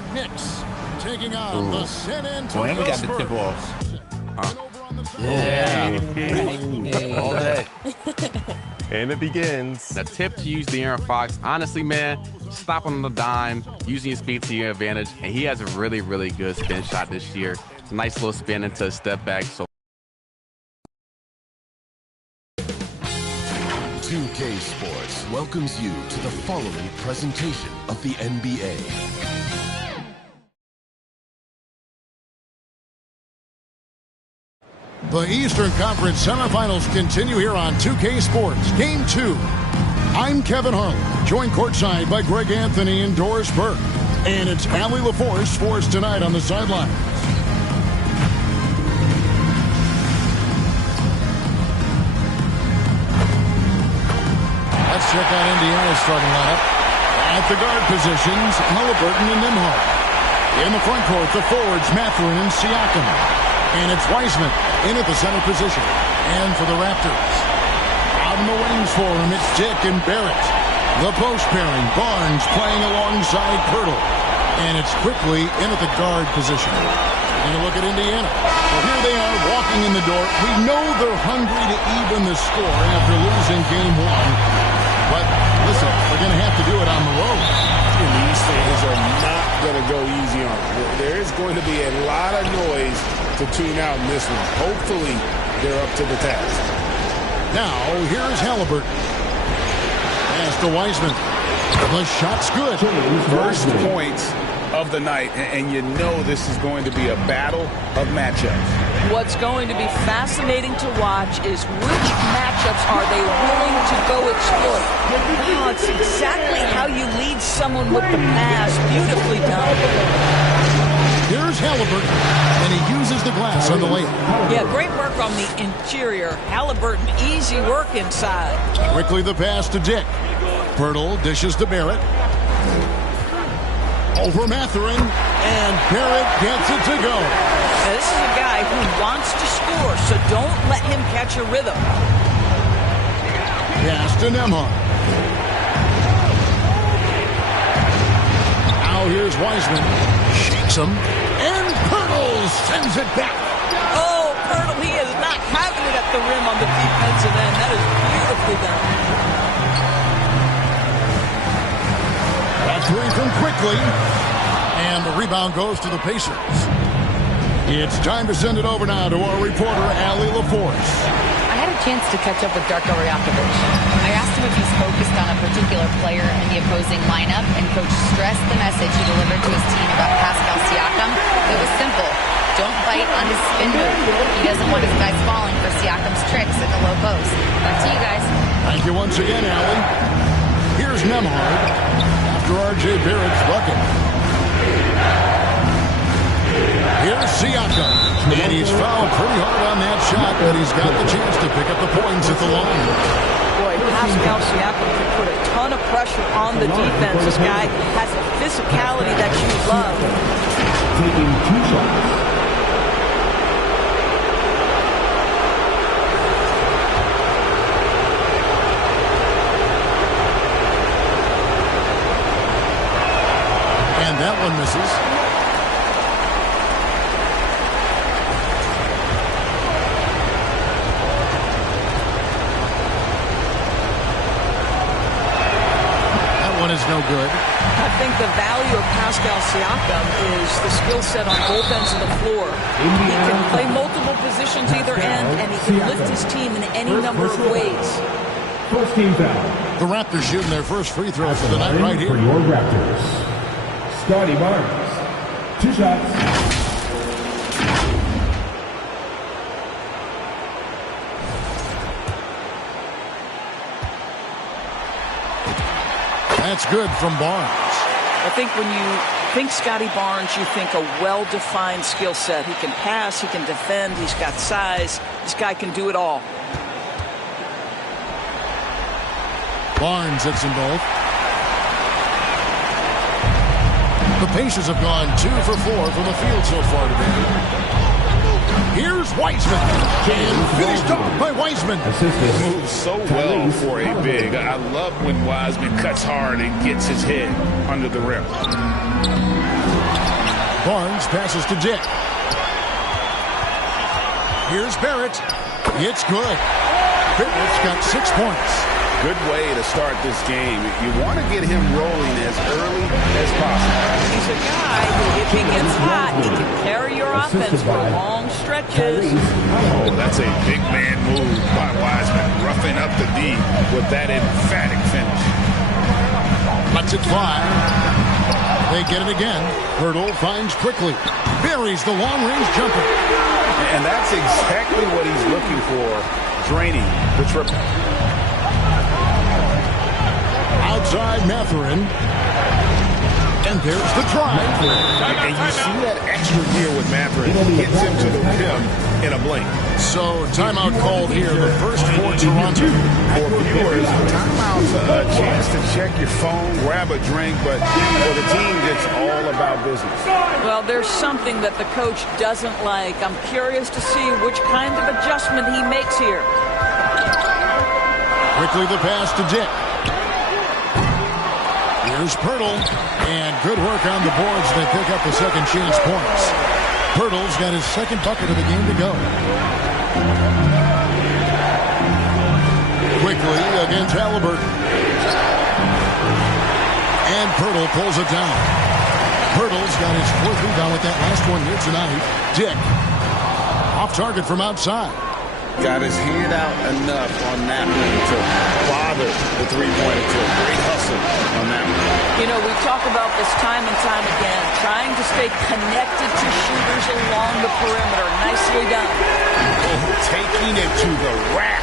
York Knicks taking on the San Antonio and we got the Spurs. tip off. All day. And it begins. The tip to use De'Aaron Fox. Honestly, man, stop on the dime, using his speed to your advantage. And he has a really, really good spin shot this year. It's a nice little spin into a step back. So 2K Sports welcomes you to the following presentation of the NBA. The Eastern Conference semifinals continue here on 2K Sports. Game 2. I'm Kevin Harlan, joined courtside by Greg Anthony and Doris Burke. And it's Allie LaForce for us tonight on the sidelines. Let's check out Indiana's starting lineup. At the guard positions, Halliburton and Nembhard. In the front court, the forwards, Mathurin and Siakam. And it's Wiseman in at the center position. And for the Raptors, out in the wings for him, it's Dick and Barrett. The post pairing, Barnes playing alongside Pirtle. And it's quickly in at the guard position. Taking a look at Indiana. Well, here they are walking in the door. We know they're hungry to even the score after losing game 1. But listen, they're going to have to do it on the road. And these fans are not going to go easy on them. There is going to be a lot of noise to tune out in this one. Hopefully, they're up to the task. Now, here's Halliburton. Pass to Wiseman. The shot's good. First points of the night, and you know this is going to be a battle of matchups. What's going to be fascinating to watch is which matchups are they willing to go exploit. Oh, it's exactly how you lead someone with the pass. Beautifully done. Here's Halliburton, and he uses the glass on the layup. Yeah, great work on the interior. Halliburton, easy work inside. Quickly the pass to Dick. Pirtle dishes to Barrett. Over Mathurin, and Barrett gets it to go. Now, this is a guy who wants to score, so don't let him catch a rhythm. Pass to Nembhard. Now here's Wiseman. Shakes him, and Pirtle sends it back. Oh, Pirtle, he is not having it at the rim on the defensive end. That is beautifully done. That three from Quickly, and the rebound goes to the Pacers. It's time to send it over now to our reporter, Allie LaForce. I had a chance to catch up with Darko Rajakovic. I asked him if he's focused on a particular player in the opposing lineup, and Coach stressed the message he delivered to his team about Pascal Siakam. It was simple. Don't fight on his spin move. He doesn't want his guys falling for Siakam's tricks in the low post. Back to you guys. Thank you once again, Allie. Here's Nembhard after R.J. Barrett's bucket. Here's Siakam, and he's fouled pretty hard on that shot, but he's got the chance to pick up the points at the line. Boy, Pascal Siakam can put a ton of pressure on the defense. This guy has a physicality that you love. Taking 2 shots. And that one misses. Is no good. I think the value of Pascal Siakam is the skill set on both ends of the floor. He can play multiple positions either end, and he can lift his team in any number of ways. First team foul. The Raptors shooting their first free throw for the night right here. For your Raptors, Scotty Barnes. 2 shots. That's good from Barnes. I think when you think Scotty Barnes, you think a well-defined skill set. He can pass, he can defend, he's got size. This guy can do it all. Barnes hits them both. The Pacers have gone 2 for 4 from the field so far today. Here's Wiseman. And finished off by Wiseman. Moves so well for a big. I love when Wiseman cuts hard and gets his head under the rim. Barnes passes to Dick. Here's Barrett. It's good. Barrett's got 6 points. Good way to start this game. You want to get him rolling as early as possible. He's a guy who, if he gets hot, he can carry your offense for long stretches. Oh, that's a big man move by Wiseman, roughing up the D with that emphatic finish. Lets it fly. They get it again. Hurdle finds quickly. Buries the long-range jumper. And that's exactly what he's looking for, draining the triple. Outside Mathurin. And there's the drive. And you see that extra gear with Mathurin. Gets him to the rim in a blink. So timeout called here. The first for Toronto. For viewers, timeout's a chance to check your phone, grab a drink, but for the team, it's all about business. Well, there's something that the coach doesn't like. I'm curious to see which kind of adjustment he makes here. Quickly the pass to Dick. Here's Pirtle, and good work on the boards. They pick up the second chance points. Pirtle's got his second bucket of the game to go. Quickly against Halliburton. And Pirtle pulls it down. Pirtle's got his 4th rebound with that last one here tonight. Dick, off target from outside. Got his hand out enough on that one to bother the three-pointer. To a great hustle on that one. You know, we talk about this time and time again, trying to stay connected to shooters along the perimeter. Nicely done. Taking it to the rack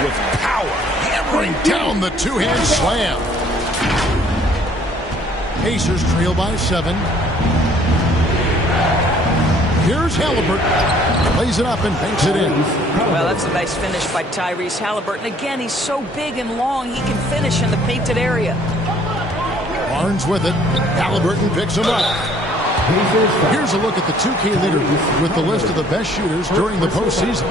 with power. Hammering down the two-hand slam. Pacers trail by 7. Here's Halliburton. Plays it up and banks it in. Well, that's a nice finish by Tyrese Halliburton. Again, he's so big and long, he can finish in the painted area. Barnes with it. Halliburton picks him up. Here's a look at the 2K leader with the list of the best shooters during the postseason.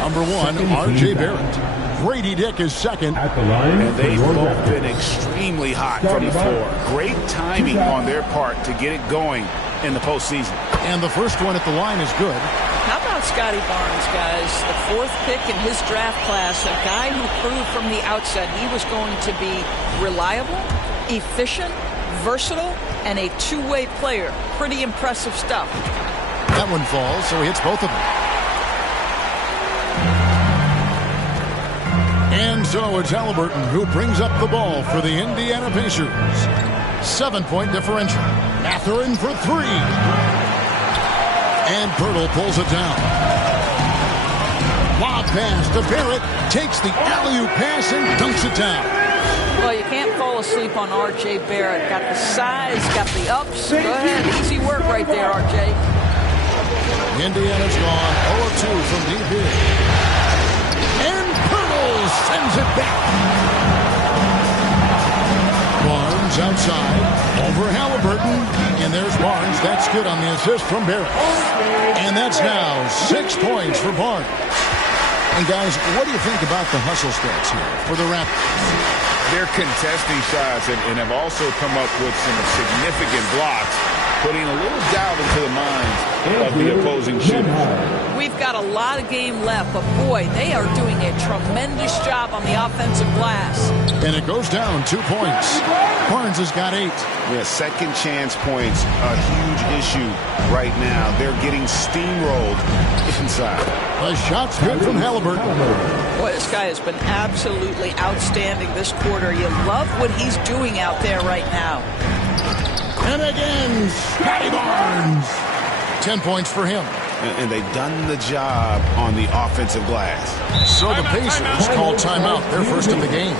Number 1, R.J. Barrett. Grady Dick is second. And they've both been extremely hot from the floor. Great timing on their part to get it going in the postseason. And the first one at the line is good. How about Scotty Barnes, guys? The 4th pick in his draft class, a guy who proved from the outset he was going to be reliable, efficient, versatile, and a two-way player. Pretty impressive stuff. That one falls, so he hits both of them. And so it's Halliburton who brings up the ball for the Indiana Pacers. 7-point differential. Mathurin for 3. And Pirtle pulls it down. Lob pass to Barrett. Takes the alley-oop pass and dunks it down. Well, you can't fall asleep on R.J. Barrett. Got the size, got the ups. Go ahead. Easy work right there, R.J. Indiana's gone 0-2 from deep here. And Pirtle sends it back. Barnes outside. Over Halliburton. And there's Barnes. That's good on the assist from Barrett. And that's now 6 points for Barnes. And guys, what do you think about the hustle stats here for the Raptors? They're contesting shots and have also come up with some significant blocks, putting a little doubt into the minds of the opposing shooters. We've got a lot of game left, but boy, they are doing a tremendous job on the offensive glass. And it goes down 2 points. Barnes has got 8. Yeah, second chance points, a huge issue right now. They're getting steamrolled inside. The shot's good from Halliburton. Boy, this guy has been absolutely outstanding this quarter. You love what he's doing out there right now. And again, Scotty Barnes. 10 points for him. And they've done the job on the offensive glass. So the Pacers call timeout, their first of the game.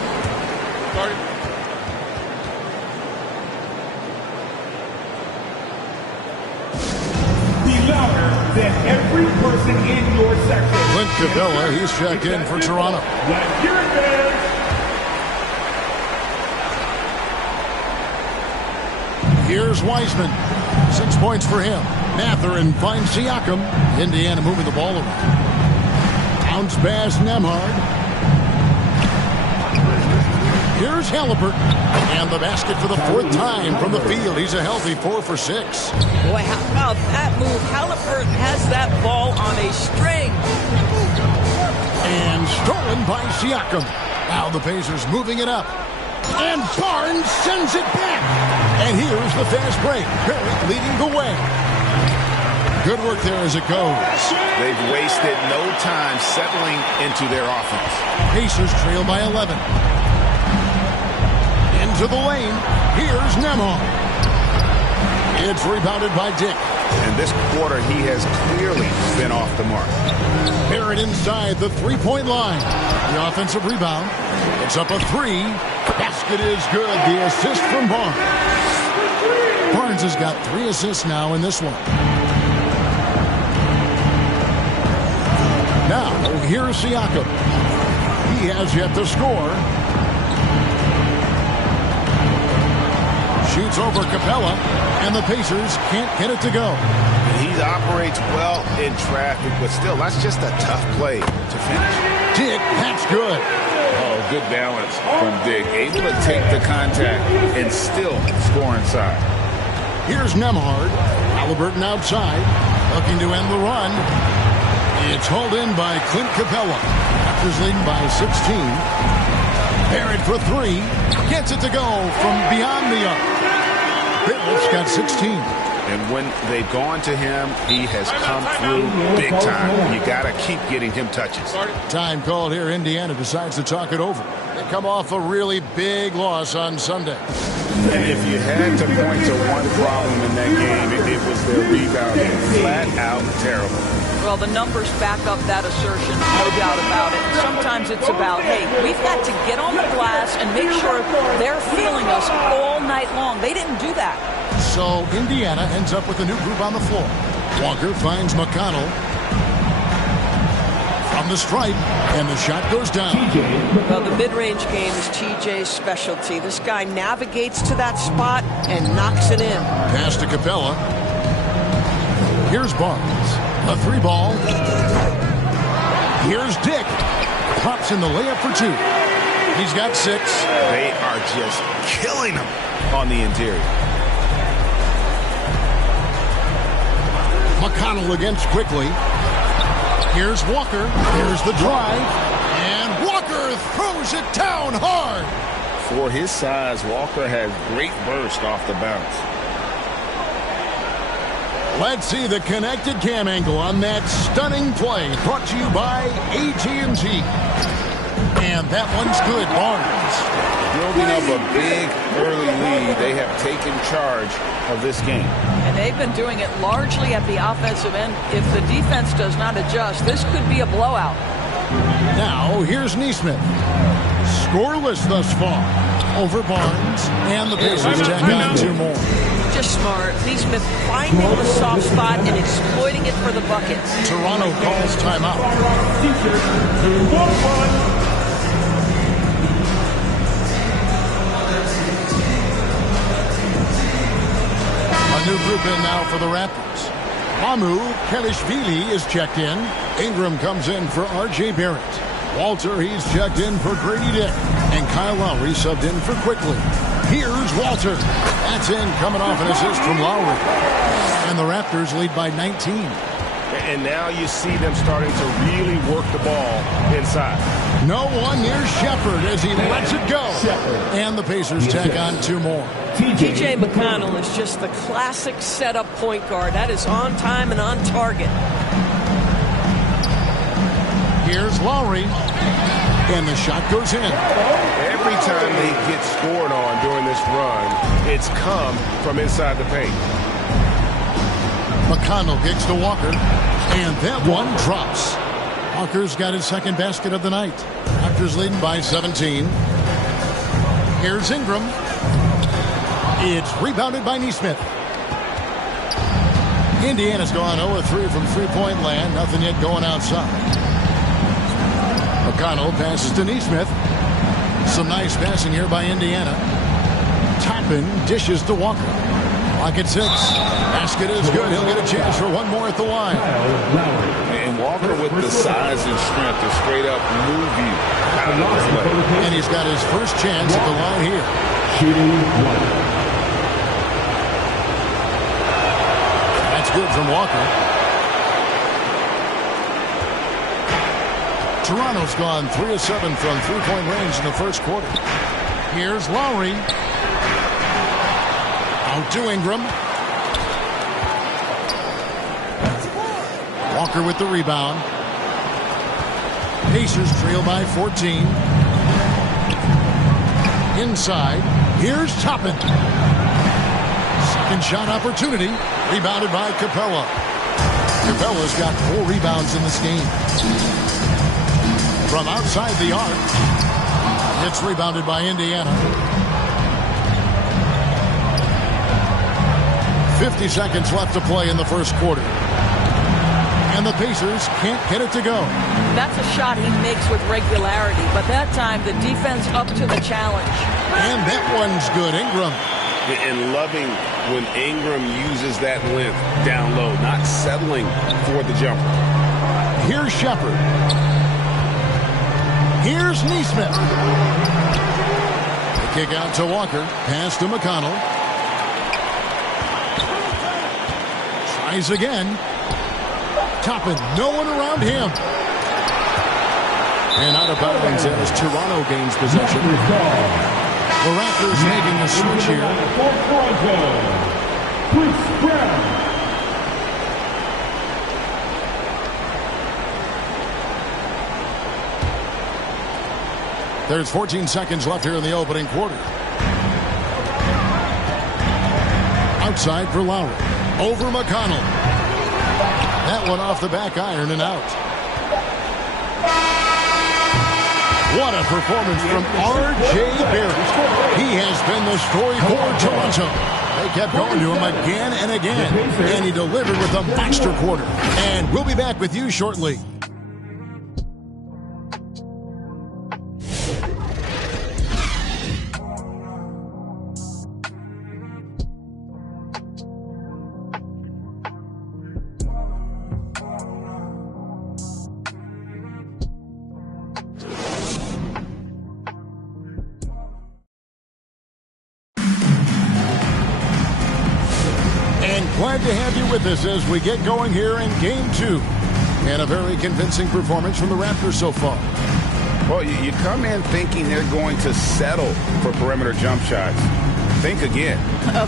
Be louder than every person in your section. Clint Capella, he's checked in for Toronto. Let's hear it, fans. Here's Wiseman. 6 points for him. Mathurin finds Siakam. Indiana moving the ball around. Bounce pass Nemhard. Here's Halliburton. And the basket for the 4th time from the field. He's a healthy 4 for 6. Boy, how about that move? Halliburton has that ball on a string. And stolen by Siakam. Now the Pacers moving it up. And Barnes sends it back. And here's the fast break. Barrett leading the way. Good work there as it goes. They've wasted no time settling into their offense. Pacers trail by 11. Into the lane. Here's Nembhard. It's rebounded by Dick. And this quarter, he has clearly been off the mark. Barrett inside the three-point line. The offensive rebound. It's up a 3. Basket is good. The assist from Barnes. Barnes has got 3 assists now in this one. Now, here's Siakam. He has yet to score. Shoots over Capella, and the Pacers can't get it to go. He operates well in traffic, but still, that's just a tough play to finish. Dick, that's good. Oh, good balance from Dick. Able to take the contact and still score inside. Here's Nembhard. Halliburton outside, looking to end the run. It's hauled in by Clint Capella. Raptors leading by 16. Barrett for 3. Gets it to go from beyond the arc. Barrett's got 16. And when they've gone to him, he has come through big time. You got to keep getting him touches. Time called here. Indiana decides to talk it over. They come off a really big loss on Sunday. And if you had to point to one problem in that game, it was their rebounding. Flat out terrible. Well, the numbers back up that assertion, no doubt about it. Sometimes it's about, hey, we've got to get on the glass and make sure they're feeling us all night long. They didn't do that. So Indiana ends up with a new group on the floor. Walker finds McConnell from the stripe, and the shot goes down. Well, the mid-range game is TJ's specialty. This guy navigates to that spot and knocks it in. Pass to Capella. Here's Barnes. A 3-ball. Here's Dick. Pops in the layup for 2. He's got 6. They are just killing him on the interior. McConnell against quickly. Here's Walker. Here's the drive. And Walker throws it down hard. For his size, Walker has great burst off the bounce. Let's see the connected cam angle on that stunning play. Brought to you by AT&T. And that one's good. Barnes. Building up a big early lead, they have taken charge of this game. And they've been doing it largely at the offensive end. If the defense does not adjust, this could be a blowout. Now, here's Nesmith. Scoreless thus far over Barnes. And the Pacers tack on 2 more. Just smart. Nesmith finding the soft spot and exploiting it for the bucket. Toronto calls timeout. A new group in now for the Raptors. Mamu Kelishvili is checked in. Ingram comes in for R.J. Barrett. Walter, he's checked in for Grady Dick. And Kyle Lowry subbed in for Quickly. Here's Walter. That's in, coming off an assist from Lowry. And the Raptors lead by 19. And now you see them starting to really work the ball inside. No one near Shepard as he lets it go. And the Pacers tack on 2 more. TJ McConnell is just the classic setup point guard. That is on time and on target. Here's Lowry. And the shot goes in. Every time they get scored on during this run, it's come from inside the paint. McConnell kicks to Walker. And that one drops. Walker's got his second basket of the night. Raptors leading by 17. Here's Ingram. It's rebounded by Nesmith. Indiana's gone 0-3 from three-point land. Nothing yet going outside. McConnell passes to Nesmith. Some nice passing here by Indiana. Toppin dishes to Walker. Clock at 6. Basket is good. He'll get a chance for one more at the line. And Walker with the size and strength to straight up move you out of this play. And he's got his first chance at the line here. Shooting one. That's good from Walker. Toronto's gone 3 of 7 from three-point range in the first quarter. Here's Lowry. Out to Ingram. Walker with the rebound. Pacers trail by 14. Inside. Here's Toppin. Second shot opportunity. Rebounded by Capella. Capella's got 4 rebounds in this game. From outside the arc. It's rebounded by Indiana. 50 seconds left to play in the first quarter. And the Pacers can't get it to go. That's a shot he makes with regularity, but that time the defense up to the challenge. And that one's good. Ingram. And loving when Ingram uses that length down low, not settling for the jumper. Here's Shepard. Here's Neesmith. The kick out to Walker. Pass to McConnell. Tries again. Toppin, no one around him. And out of bounds as Toronto gains possession. The Raptors making a switch here. Bruce Brown. There's 14 seconds left here in the opening quarter. Outside for Lowry. Over McConnell. That one off the back iron and out. What a performance from R.J. Barrett. He has been the story for Toronto. They kept going to him again and again. And he delivered with a monster quarter. And we'll be back with you shortly. Glad to have you with us as we get going here in Game 2. And a very convincing performance from the Raptors so far. Well, you come in thinking they're going to settle for perimeter jump shots. Think again.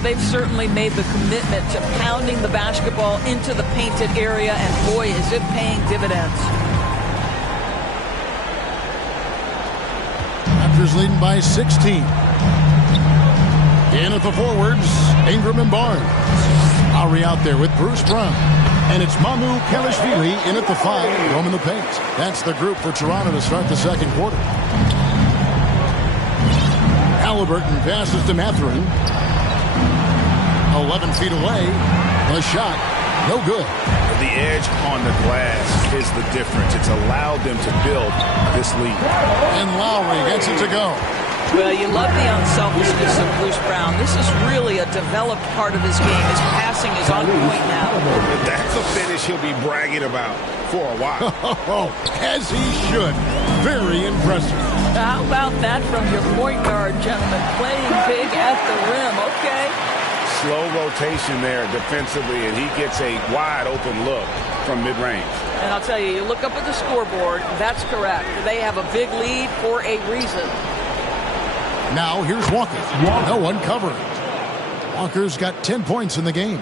They've certainly made the commitment to pounding the basketball into the painted area, and boy, is it paying dividends. Raptors leading by 16. In at the forwards, Ingram and Barnes. Lowry out there with Bruce Brown. And it's Mamu Kelishvili in at the 5, roaming the paint. That's the group for Toronto to start the second quarter. Halliburton passes to Mathurin. 11 feet away. The shot, no good. The edge on the glass is the difference. It's allowed them to build this lead. And Lowry gets it to go. Well, you love the unselfishness of Bruce Brown. This is really a developed part of his game. His passing is on point now. That's a finish he'll be bragging about for a while. As he should. Very impressive. How about that from your point guard, gentlemen? Playing big at the rim. Okay. Slow rotation there defensively, and he gets a wide open look from mid-range. And I'll tell you, you look up at the scoreboard, that's correct. They have a big lead for a reason. Now here's Walker. No one covering. Walker's got 10 points in the game.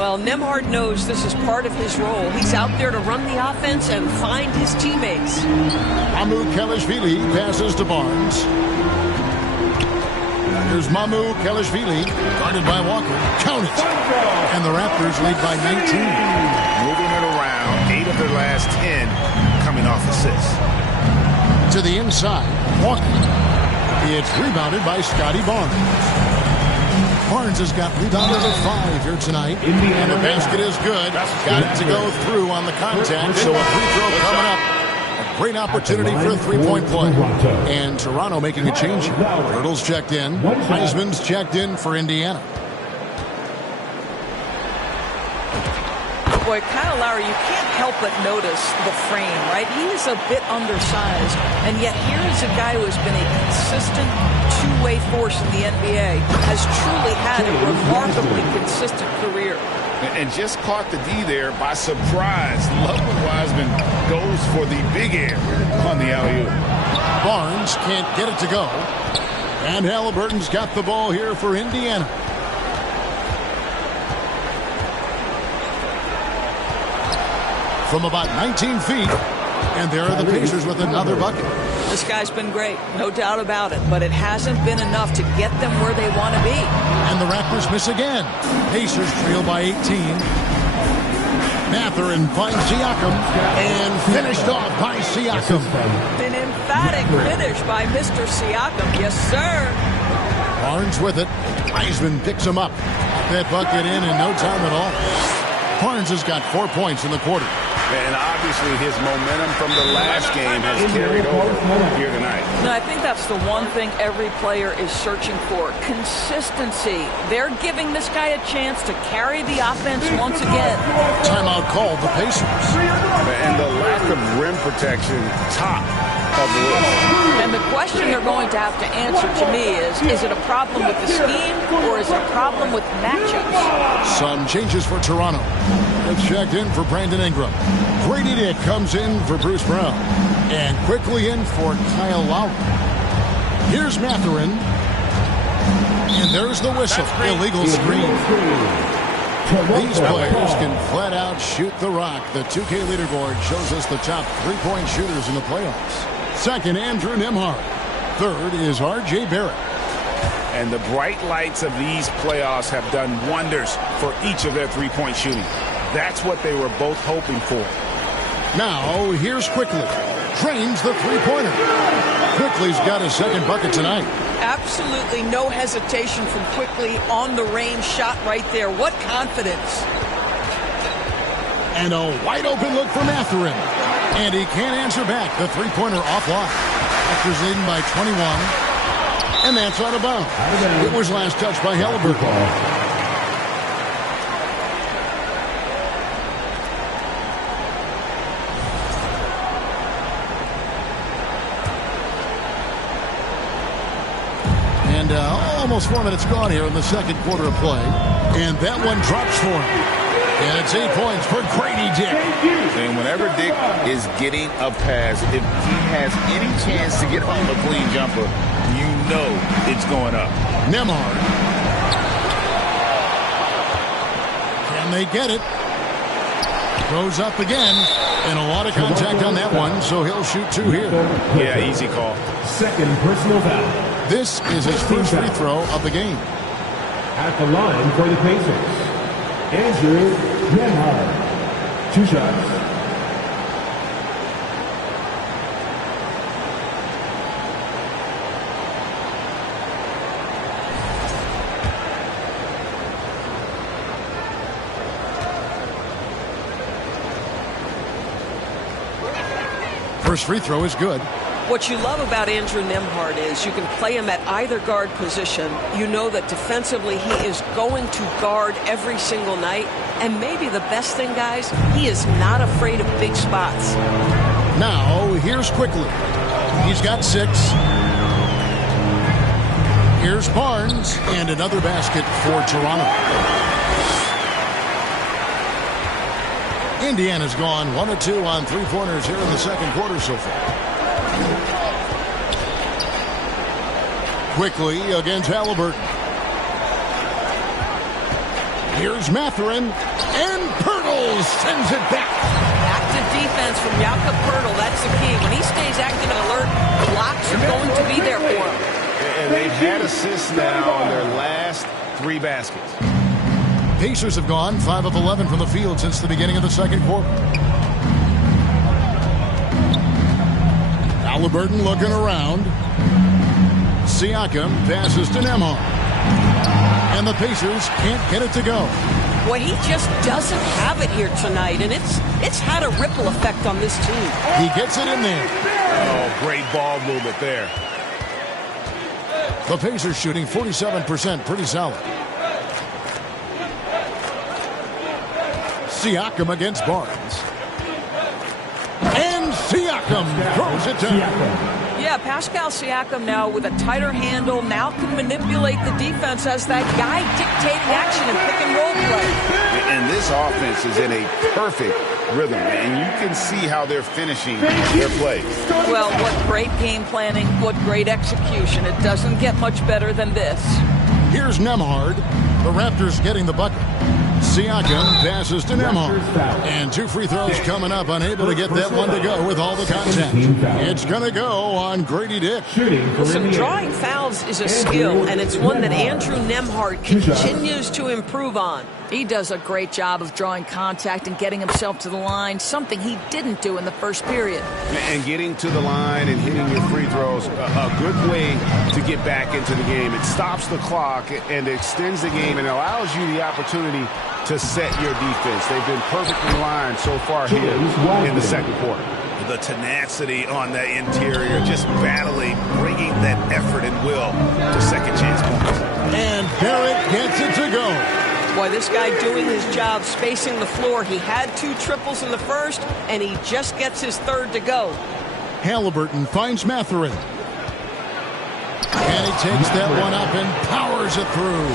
Well, Nembhard knows this is part of his role. He's out there to run the offense and find his teammates. Mamu Kelishvili passes to Barnes. Here's Mamu Kelishvili, guarded by Walker. Count it. And the Raptors lead by 19. Moving it around, 8 of their last 10 coming off assists. To the inside, Walker. It's rebounded by Scotty Barnes. Barnes has got rebound number 5 here tonight. And the basket is good. Got it to go through on the contact, so a free throw coming up. A great opportunity for a three-point play. And Toronto making a change here. Hurdle's checked in. Heisman's checked in for Indiana. Boy, Kyle Lowry, you can't help but notice the frame, right? He is a bit undersized, and yet here is a guy who has been a consistent two-way force in the NBA, has truly had a remarkably consistent career. And just caught the D there by surprise. Loveland Wiseman goes for the big air on the alley-oop. Barnes can't get it to go. And Halliburton's got the ball here for Indiana. From about 19 feet. And there are the Pacers with another bucket. This guy's been great, no doubt about it, but it hasn't been enough to get them where they want to be. And the Raptors miss again. Pacers trail by 18. Mathurin finds Siakam and finished off by Siakam. An emphatic finish by Mr. Siakam. Yes, sir. Barnes with it. Wiseman picks him up. That bucket in no time at all. Barnes has got 4 points in the quarter. And obviously his momentum from the last game has carried over here tonight. No, I think that's the one thing every player is searching for. Consistency. They're giving this guy a chance to carry the offense once again. Timeout called the Pacers. And the lack of rim protection, top of the list. And the question they're going to have to answer to me is it a problem with the scheme or is it a problem with matchups? Some changes for Toronto. It's checked in for Brandon Ingram. Grady Dick comes in for Bruce Brown. And quickly in for Kyle Lowry. Here's Mathurin. And there's the whistle. Illegal screen. These players can flat out shoot the rock. The 2K leaderboard shows us the top three-point shooters in the playoffs. Second, Andrew Nembhard. Third is R.J. Barrett. And the bright lights of these playoffs have done wonders for each of their three-point shooting. That's what they were both hoping for. Now, here's Quickly. Trains the three-pointer. Quickly's got his second bucket tonight. Absolutely no hesitation from Quickly on the range shot right there. What confidence. And a wide-open look for Mathurin. And he can't answer back. The three-pointer offline. Raptors leading by 21. And that's out of bounds. It was last touched by Halliburton. And almost 4 minutes gone here in the second quarter of play. And that one drops for him. And it's 8 points for Grady Dick. And whenever Dick is getting a pass, if he has any chance to get off a clean jumper, you know it's going up. Nembhard. Can they get it? Goes up again. And a lot of contact on that one, so he'll shoot two here. Yeah, easy call. Second personal foul. This is his first free throw of the game. At the line for the Pacers, Andrew Nembhard. 2 shots. First free throw is good. What you love about Andrew Nembhard is you can play him at either guard position. You know that defensively he is going to guard every single night. And maybe the best thing, guys, he is not afraid of big spots. Now, here's Quickly. He's got 6. Here's Barnes, and another basket for Toronto. Indiana's gone 1 of 2 on three-pointers here in the second quarter so far. Quickly against Halliburton. Here's Mathurin, and Pirtle sends it back. Active defense from Jakob Pirtle, that's the key. When he stays active and alert, the blocks are going to be there for him. And they've had assists now on their last 3 baskets. Pacers have gone 5 of 11 from the field since the beginning of the second quarter. Halliburton looking around. Siakam passes to Nembhard. And the Pacers can't get it to go. Boy, he just doesn't have it here tonight, and it's had a ripple effect on this team. He gets it in there. Oh, great ball movement there. The Pacers shooting 47%, pretty solid. Siakam against Barnes. And Siakam throws it down. Yeah, Pascal Siakam now with a tighter handle now can manipulate the defense as that guy dictating action and pick and roll play. And this offense is in a perfect rhythm, and you can see how they're finishing their plays. Well, what great game planning, what great execution. It doesn't get much better than this. Here's Nembhard. The Raptors getting the bucket. Siakam passes to Nembhard. And 2 free throws coming up, unable to get that one to go with all the contact. It's going to go on Grady Dick. Listen, drawing fouls is a skill, and it's one that Andrew Nembhard continues to improve on. He does a great job of drawing contact and getting himself to the line, something he didn't do in the first period. And getting to the line and hitting your free throws, a good way to get back into the game. It stops the clock and extends the game and allows you the opportunity to set your defense. They've been perfectly lined so far here in the second quarter. The tenacity on the interior, just battling, bringing that effort and will to second chance points. And Barrett gets it to go. Boy, this guy doing his job spacing the floor. He had 2 triples in the first, and he just gets his third to go. Halliburton finds Mathurin. And he takes that one up and powers it through.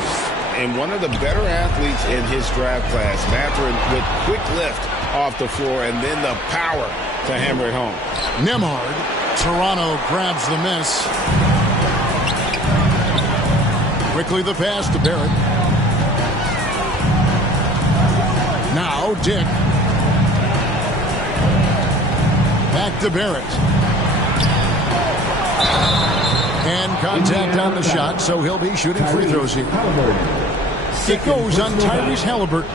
And one of the better athletes in his draft class, Mathurin, with quick lift off the floor and then the power to hammer it home. Nembhard. Toronto grabs the miss. Quickly the pass to Barrett. Now Dick. Back to Barrett. And contact on the shot, so he'll be shooting free throws here. It goes on Tyrese Halliburton.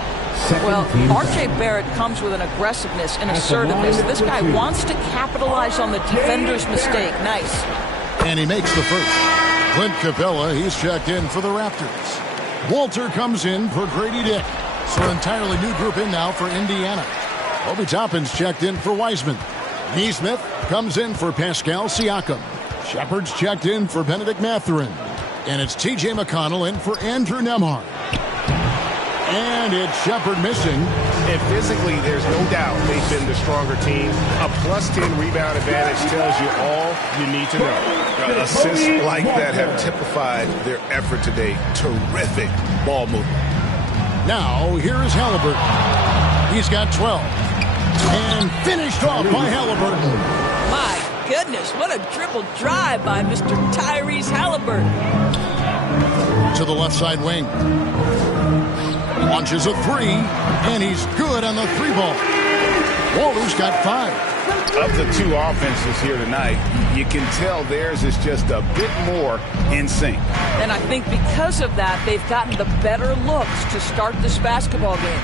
Well, R.J. Barrett comes with an aggressiveness and assertiveness. This guy wants to capitalize on the defender's mistake. Nice. And he makes the first. Clint Capella, he's checked in for the Raptors. Walter comes in for Grady Dick. So an entirely new group in now for Indiana. Obi Toppin's checked in for Wiseman. Neesmith comes in for Pascal Siakam. Shepard's checked in for Benedict Mathurin. And it's T.J. McConnell in for Andrew Nembhard. And it's Shepard missing. And physically, there's no doubt they've been the stronger team. A +10 rebound advantage tells you all you need to know. Assists like that have typified their effort today. Terrific ball movement. Now, here is Halliburton. He's got 12. And finished off by Halliburton. My goodness, what a dribble drive by Mr. Tyrese Halliburton. To the left side wing. Launches a 3, and he's good on the 3-ball. Walter's got 5. Of the 2 offenses here tonight, you can tell theirs is just a bit more in sync. And I think because of that, they've gotten the better looks to start this basketball game.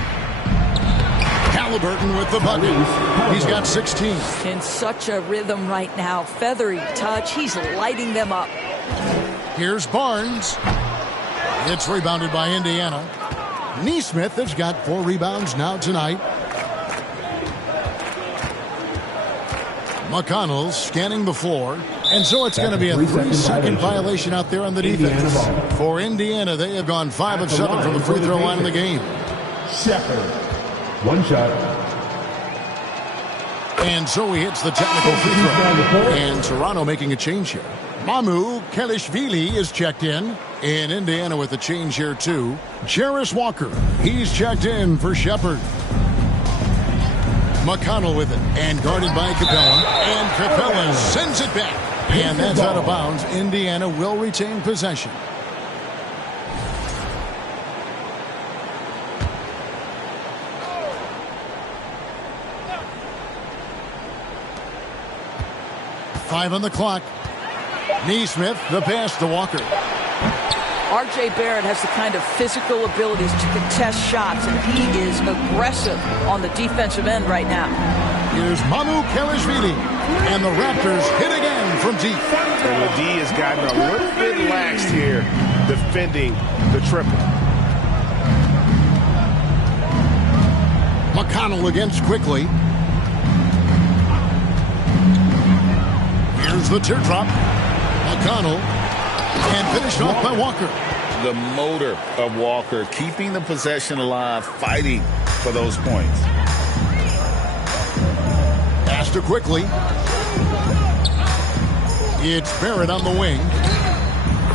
Halliburton with the bucket. He's got 16. In such a rhythm right now. Feathery touch. He's lighting them up. Here's Barnes. It's rebounded by Indiana. Neesmith has got 4 rebounds now tonight. McConnell's scanning the floor. And so it's going to be a 3-second violation out there on the defense. For Indiana, they have gone 5 of 7 from the free throw line in the game. Shepard. 1 shot. And so he hits the technical free throw. And Toronto making a change here. Mamu Kelishvili is checked in. In Indiana with a change here too. Jarris Walker, he's checked in for Shepard. McConnell with it, and guarded by Capella. And Capella sends it back. And that's out of bounds. Indiana will retain possession. Five on the clock. Neesmith, the pass to Walker. R.J. Barrett has the kind of physical abilities to contest shots, and he is aggressive on the defensive end right now. Here's Mamu Kelishvili, and the Raptors hit again from deep. And Ledee has gotten a little bit laxed here defending the triple. McConnell against quickly. Here's the teardrop. McConnell. And finished off by Walker. The motor of Walker, keeping the possession alive, fighting for for those points. Faster quickly. It's Barrett on the wing.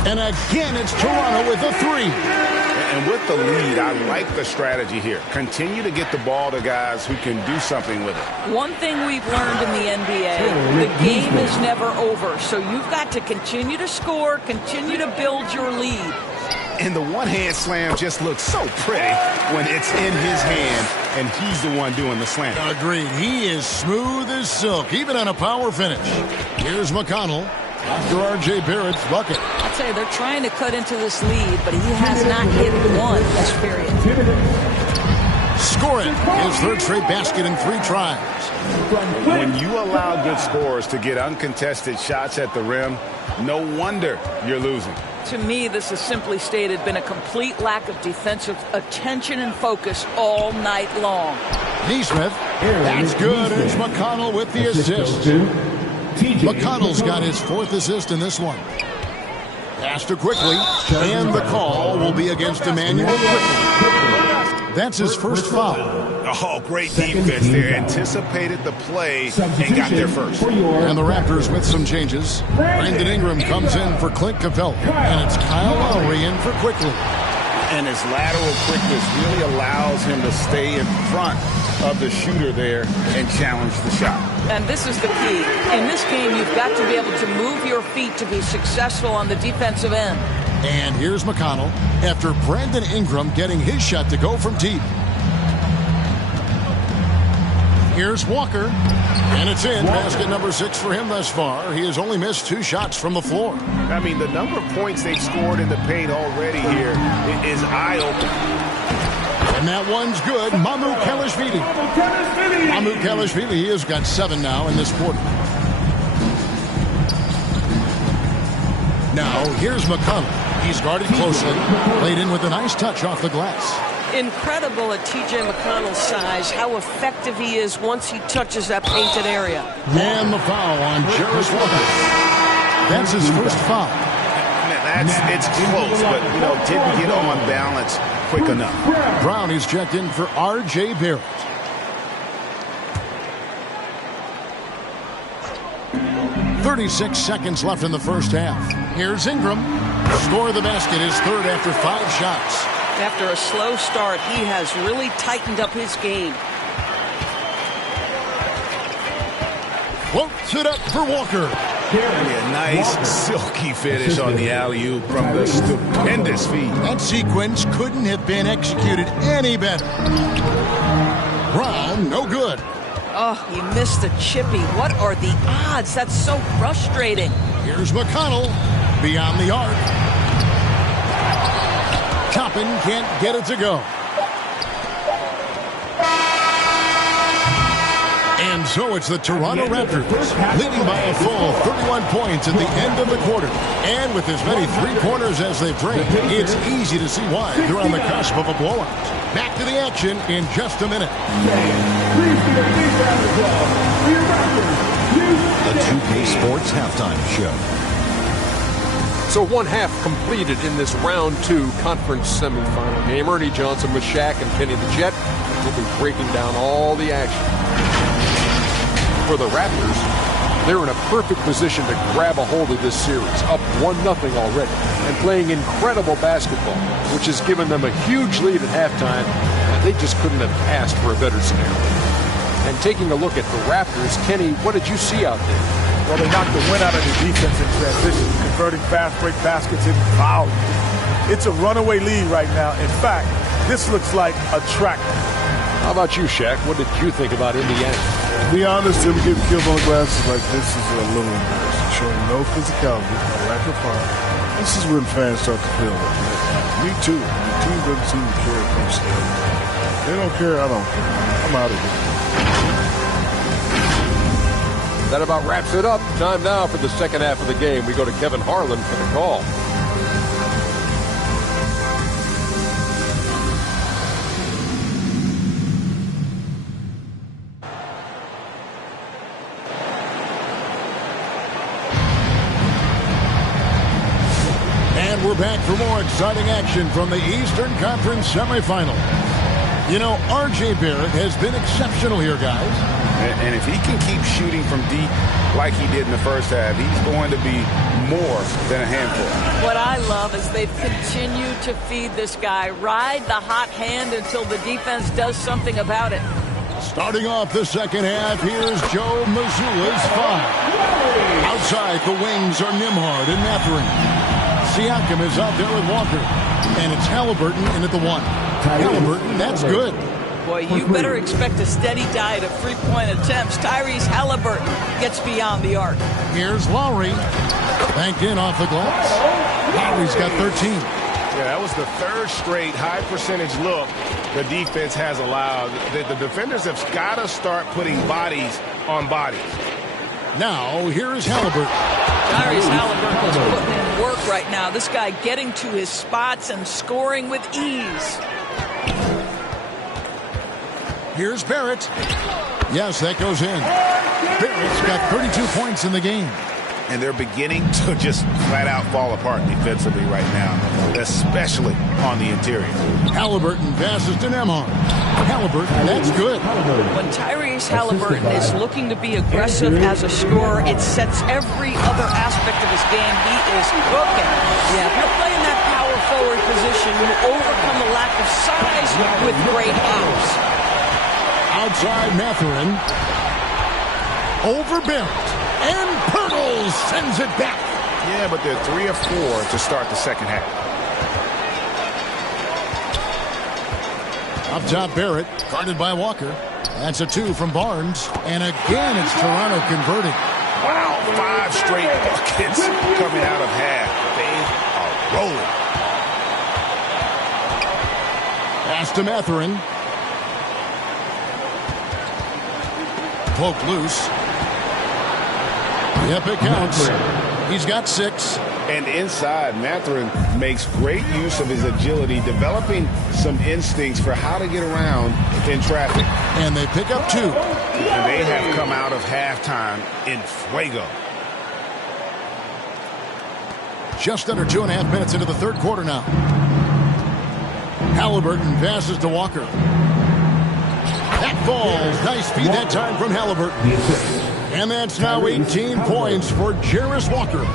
And again, it's Toronto with a three. And with the lead, I like the strategy here. Continue to get the ball to guys who can do something with it. One thing we've learned in the NBA, the game is never over. So you've got to continue to score, continue to build your lead. And the one-hand slam just looks so pretty when it's in his hand and he's the one doing the slam. Agreed. He is smooth as silk, even on a power finish. Here's McConnell after R.J. Barrett's bucket. I'd say they're trying to cut into this lead, but he has not hit one this period. Score it. His third straight basket in 3 tries. When you allow good scorers to get uncontested shots at the rim, no wonder you're losing. To me, this has simply stated been a complete lack of defensive attention and focus all night long. Neesmith, that's good. It's McConnell with the assist. McConnell's got his 4th assist in this one. Faster quickly, and the call will be against Emmanuel quickly. That's his first foul. Oh, great defense there. Anticipated the play and got there first. And the Raptors with some changes. Brandon Ingram comes in for Clint Capella. And it's Kyle Lowry in for Quickly. And his lateral quickness really allows him to stay in front of the shooter there and challenge the shot. And this is the key. In this game, you've got to be able to move your feet to be successful on the defensive end. And here's McConnell after Brandon Ingram getting his shot to go from deep. Here's Walker, and it's in. Basket number 6 for him thus far. He has only missed 2 shots from the floor. I mean, the number of points they've scored in the paint already here is eye-opening. And that one's good. Mamu Kelishvili. Mamu Kelishvili, he has got 7 now in this quarter. Now, here's McConnell. He's guarded closely. Played in with a nice touch off the glass. Incredible at T.J. McConnell's size, how effective he is once he touches that painted area. And the foul on Jarris Walker. That's his first foul. It's close, but, didn't get on balance quick enough. Brown is checked in for R.J. Barrett. "36 seconds left in the first half. Here's Ingram. Score the basket, his 3rd after 5 shots. After a slow start, he has really tightened up his game. Floats it up for Walker. A nice silky finish on the alley-oop from the stupendous feed. That sequence couldn't have been executed any better. Brown, no good. Oh, he missed the chippy. What are the odds? That's so frustrating. Here's McConnell beyond the arc. Toppin can't get it to go. And so it's the Toronto Raptors leading by a full 31 points at the end of the quarter. And with as many three-pointers as they've drained, it's easy to see why they're on the cusp of a blowout. Back to the action in just a minute. The 2K Sports Halftime Show. So 1 half completed in this round 2 conference semifinal game. Ernie Johnson with Shaq and Kenny the Jet will be breaking down all the action. For the Raptors, they're in a perfect position to grab a hold of this series, up 1-0 already, and playing incredible basketball, which has given them a huge lead at halftime, and they just couldn't have asked for a better scenario. And taking a look at the Raptors, Kenny, what did you see out there? Well, they knocked the wind out of the defense in transition, converting fast break baskets in volume. It's a runaway lead right now. In fact, this looks like a track. How about you, Shaq? What did you think about Indiana? To be honest, him getting killed on the glass is like this is a little embarrassing. Showing no physicality, no lack of fun. This is when fans start to feel it. Me too. The team doesn't seem to care much. They don't care, I don't care. I'm out of here. That about wraps it up. Time now for the second half of the game. We go to Kevin Harlan for the call. And we're back for more exciting action from the Eastern Conference semifinal. You know, R.J. Barrett has been exceptional here, guys. And if he can keep shooting from deep like he did in the first half, he's going to be more than a handful. What I love is they've continued to feed this guy. Ride the hot hand until the defense does something about it. Starting off the second half, here's Joe Mazzulla's 5. Outside, the wings are Nembhard and Mathurin. Siakam is out there with Walker. And it's Halliburton in at the 1. Halliburton, that's good. Boy, you better expect a steady diet of three-point attempts. Tyrese Halliburton gets beyond the arc. Here's Lowry. Banked in off the glass. Lowry's got 13. Yeah, that was the third straight high percentage look the defense has allowed. The defenders have got to start putting bodies on bodies. Now, here's Halliburton. Tyrese Halliburton is putting in work right now. This guy getting to his spots and scoring with ease. Here's Barrett. Yes, that goes in. Barrett's got 32 points in the game. And they're beginning to just flat out fall apart defensively right now, especially on the interior. Halliburton passes to Nembhard. Halliburton, that's good. When Tyrese Halliburton is looking to be aggressive as a scorer, it sets every other aspect of his game. He is cooking. Yeah, if you're playing that power forward position, you overcome the lack of size with great hops. Outside Mathurin. Over Barrett. And Pirtle sends it back. Yeah, but they're 3 of 4 to start the second half. Up top, Barrett, guarded by Walker. That's a 2 from Barnes. And again, it's Toronto converting. Wow, 5 straight buckets coming out of half. They are rolling. Pass to Mathurin. Cloak loose. Yep, it counts. He's got 6. And inside, Mathurin makes great use of his agility, developing some instincts for how to get around in traffic. And they pick up 2. And they have come out of halftime in fuego. Just under 2.5 minutes into the third quarter now. Halliburton passes to Walker. That falls. Nice feed that time from Halliburton. And that's now 18 points for Jarace Walker.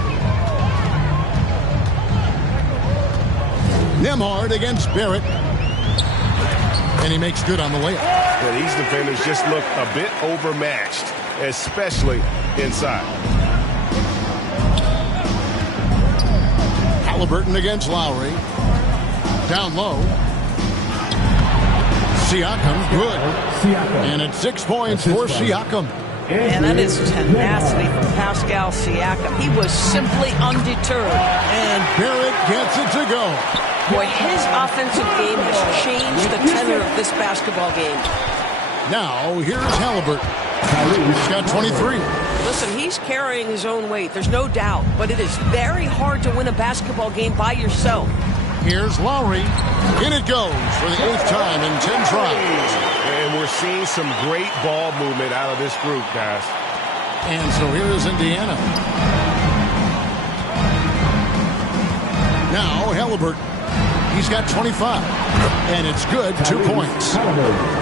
Nembhard against Barrett. And he makes good on the layup. Yeah, these defenders just look a bit overmatched, especially inside. Halliburton against Lowry. Down low. Siakam, good. And it's 6 points for Siakam. And that is tenacity from Pascal Siakam. He was simply undeterred. And Barrett gets it to go. Boy, his offensive game has changed the tenor of this basketball game. Now, here's Halliburton. He's got 23. Listen, he's carrying his own weight. There's no doubt. But it is very hard to win a basketball game by yourself. Here's Lowry. In it goes for the 8th time in 10 tries. And we're seeing some great ball movement out of this group, guys. And so here is Indiana. Now Halliburton. He's got 25. And it's good. 2 points.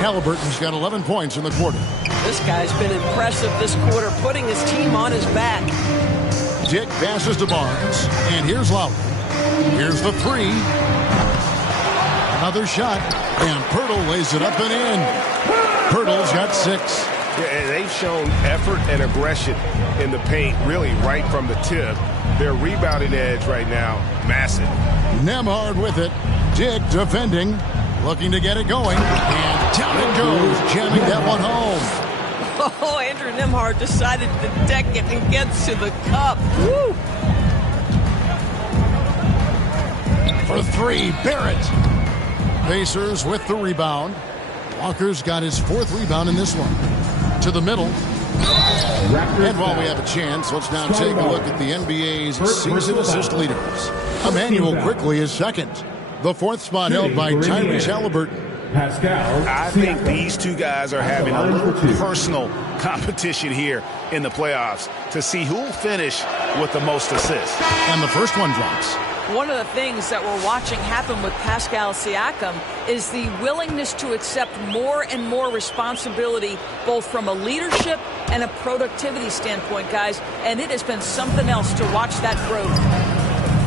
Halliburton's got 11 points in the quarter. This guy's been impressive this quarter, putting his team on his back. Dick passes to Barnes. And here's Lowry. Here's the 3. Another shot. And Pirtle lays it up and in. Pirtle's got 6. Yeah, and they've shown effort and aggression in the paint, really right from the tip. Their rebounding edge right now, massive. Nembhard with it. Dick defending. Looking to get it going. And down it goes. Jamming that one home. Oh, Andrew Nembhard decided to deck it and gets to the cup. Woo! For 3, Barrett. Pacers with the rebound. Walker's got his 4th rebound in this one. To the middle. And while we have a chance, let's now take a look at the NBA's season assist leaders. Emmanuel Quickley is second. The 4th spot held by Tyrese Halliburton. I think these two guys are having a little personal competition here in the playoffs to see who'll finish with the most assists. And the first one drops. One of the things that we're watching happen with Pascal Siakam is the willingness to accept more and more responsibility, both from a leadership and a productivity standpoint, guys. And it has been something else to watch that growth.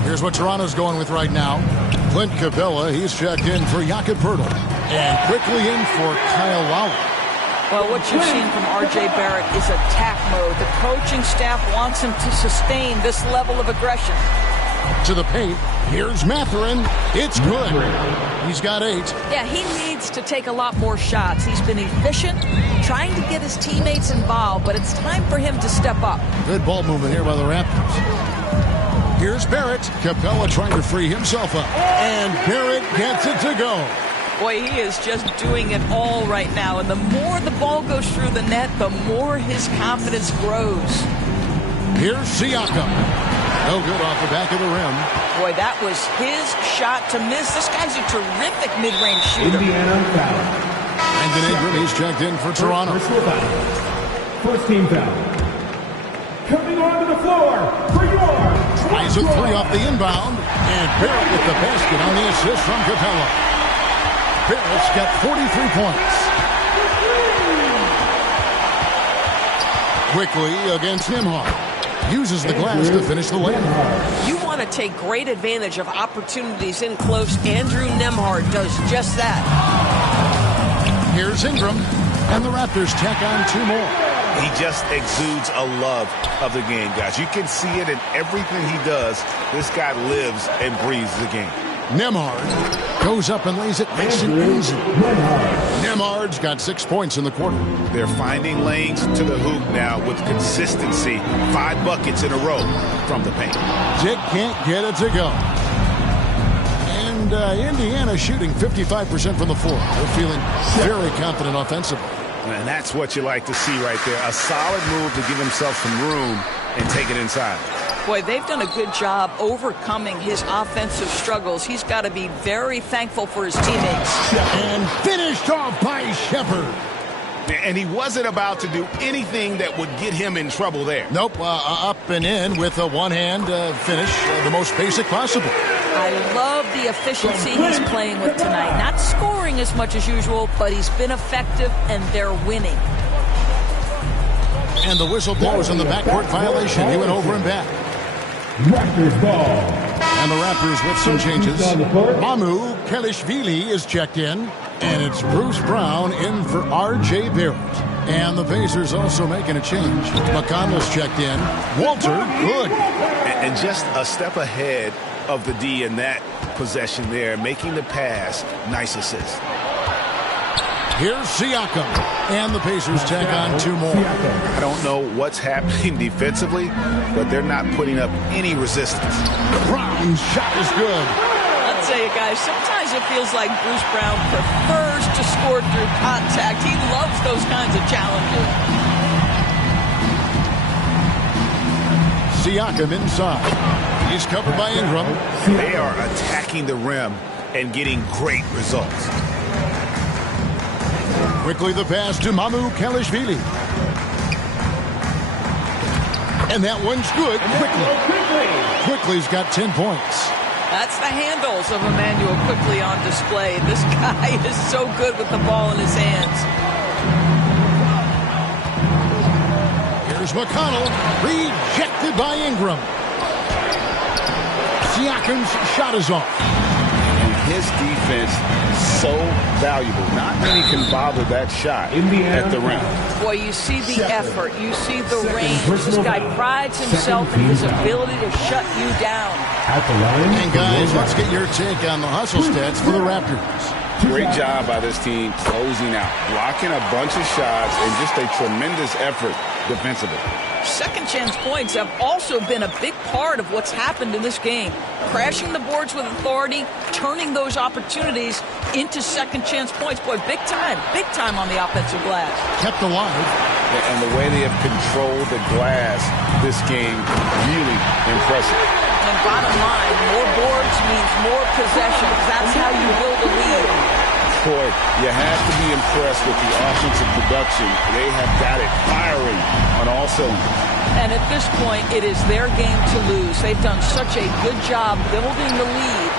Here's what Toronto's going with right now. Clint Capella, he's checked in for Jakob Poeltl. And quickly in for Kyle Lowry. Well, what you've seen from R.J. Barrett is attack mode. The coaching staff wants him to sustain this level of aggression. To the paint, here's Mathurin. It's good. He's got 8. Yeah, he needs to take a lot more shots. He's been efficient, trying to get his teammates involved, but it's time for him to step up. Good ball movement here by the Raptors. Here's Barrett. Capella trying to free himself up. And Barrett gets it to go. Boy, he is just doing it all right now. And the more the ball goes through the net, the more his confidence grows. Here's Siakam. No good off the back of the rim. Boy, that was his shot to miss. This guy's a terrific mid-range shooter. Brandon Ingram, he's checked in for Toronto. First team foul. Coming onto the floor for your... Tries a 3 off the inbound. And Barrett with the basket on the assist from Capella. Barrett's got 43 points. Quickly against Nembhard. Uses the glass to finish the layup. You want to take great advantage of opportunities in close. Andrew Nembhard does just that. Here's Ingram, and the Raptors tack on 2 more. He just exudes a love of the game, guys. You can see it in everything he does. This guy lives and breathes the game. Nembhard goes up and lays it nice and easy. Nembhard's got 6 points in the quarter. They're finding lanes to the hoop now with consistency. 5 buckets in a row from the paint. Dick can't get it to go. And Indiana shooting 55% from the floor. They're feeling very confident offensively. And that's what you like to see right there. A solid move to give himself some room and take it inside. Boy, they've done a good job overcoming his offensive struggles. He's got to be very thankful for his teammates. And finished off by Shepard. And he wasn't about to do anything that would get him in trouble there. Nope, up and in with a one-hand finish, the most basic possible. I love the efficiency he's playing with tonight. Not scoring as much as usual, but he's been effective, and they're winning. And the whistle blows on the backcourt violation. He went over and back. Raptors ball. And the Raptors with some changes. Mamu Kelishvili is checked in. And it's Bruce Brown in for R.J. Barrett. And the Pacers also making a change. McConnell's checked in. Walter, good. And just a step ahead of the D in that possession there, making the pass. Nice assist. Here's Siakam. And the Pacers tack on 2 more. I don't know what's happening defensively, but they're not putting up any resistance. Brown's shot is good. I'll tell you guys, sometimes it feels like Bruce Brown prefers to score through contact. He loves those kinds of challenges. Siakam inside. He's covered by Ingram. They are attacking the rim and getting great results. Quickly the pass to Mamu Kelishvili. And that one's good. Quickly's got 10 points. That's the handles of Emmanuel Quickly on display. This guy is so good with the ball in his hands. Here's McConnell, rejected by Ingram. Siakam's shot is off. His defense so valuable. Not many can bother that shot at the rim. Boy, you see the effort. You see the range. This guy prides himself in his ability to shut you down. And guys, let's get your take on the hustle stats for the Raptors. Great job by this team closing out, blocking a bunch of shots, and just a tremendous effort defensively. Second chance points have also been a big part of what's happened in this game. Crashing the boards with authority, turning those opportunities into second chance points. Boy, big time on the offensive glass. Kept alive. And the way they have controlled the glass this game, really impressive. And bottom line, more boards means more possessions. That's how you build a lead. Boy, you have to be impressed with the offensive production. They have got it firing on all cylinders. And at this point, it is their game to lose. They've done such a good job building the lead.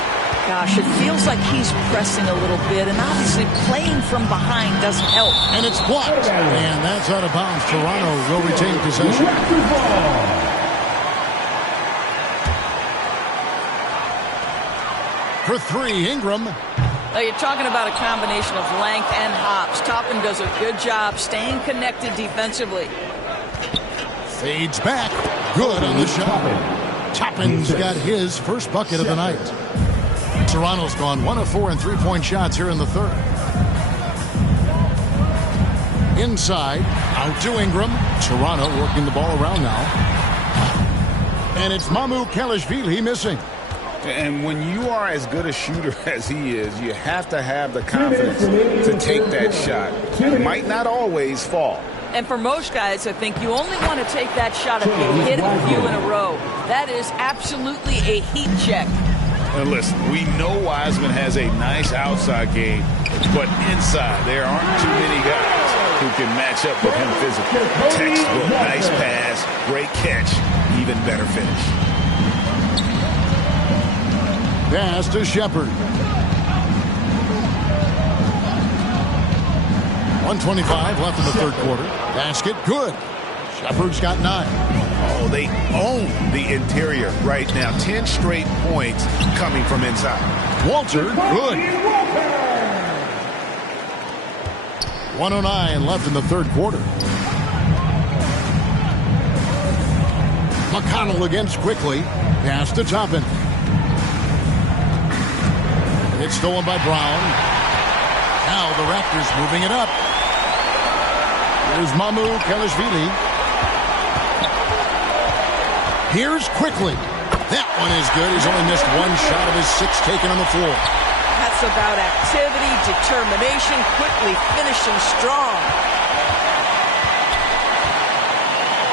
Gosh, it feels like he's pressing a little bit, and obviously playing from behind doesn't help. And it's blocked. And that's out of bounds. Toronto will retain possession. For three, Ingram. Now you're talking about a combination of length and hops. Toppin does a good job staying connected defensively. Fades back. Good on the shot. Toppin's got his first bucket of the night. Toronto's gone 1 of 4 in three-point shots here in the third. Inside, out to Ingram. Toronto working the ball around now. And it's Mamu Kelishvili missing. And when you are as good a shooter as he is, you have to have the confidence to take that shot. It might not always fall. And for most guys, I think you only want to take that shot if you hit it a few in a row. That is absolutely a heat check. And listen, we know Wiseman has a nice outside game, but inside there aren't too many guys who can match up with him physically. Textbook, nice pass, great catch, even better finish. Pass to Shepard. 1:25 left in the third quarter. Basket good. Shepard's got 9. Oh, they own the interior right now. 10 straight points coming from inside. Walter, good. 1:09 left in the third quarter. McConnell against quickly. Pass to Toppin. It's stolen by Brown. Now the Raptors moving it up. Here's Mamu Kelishvili. Here's quickly. That one is good. He's only missed one shot of his 6 taken on the floor. That's about activity, determination, quickly finishing strong.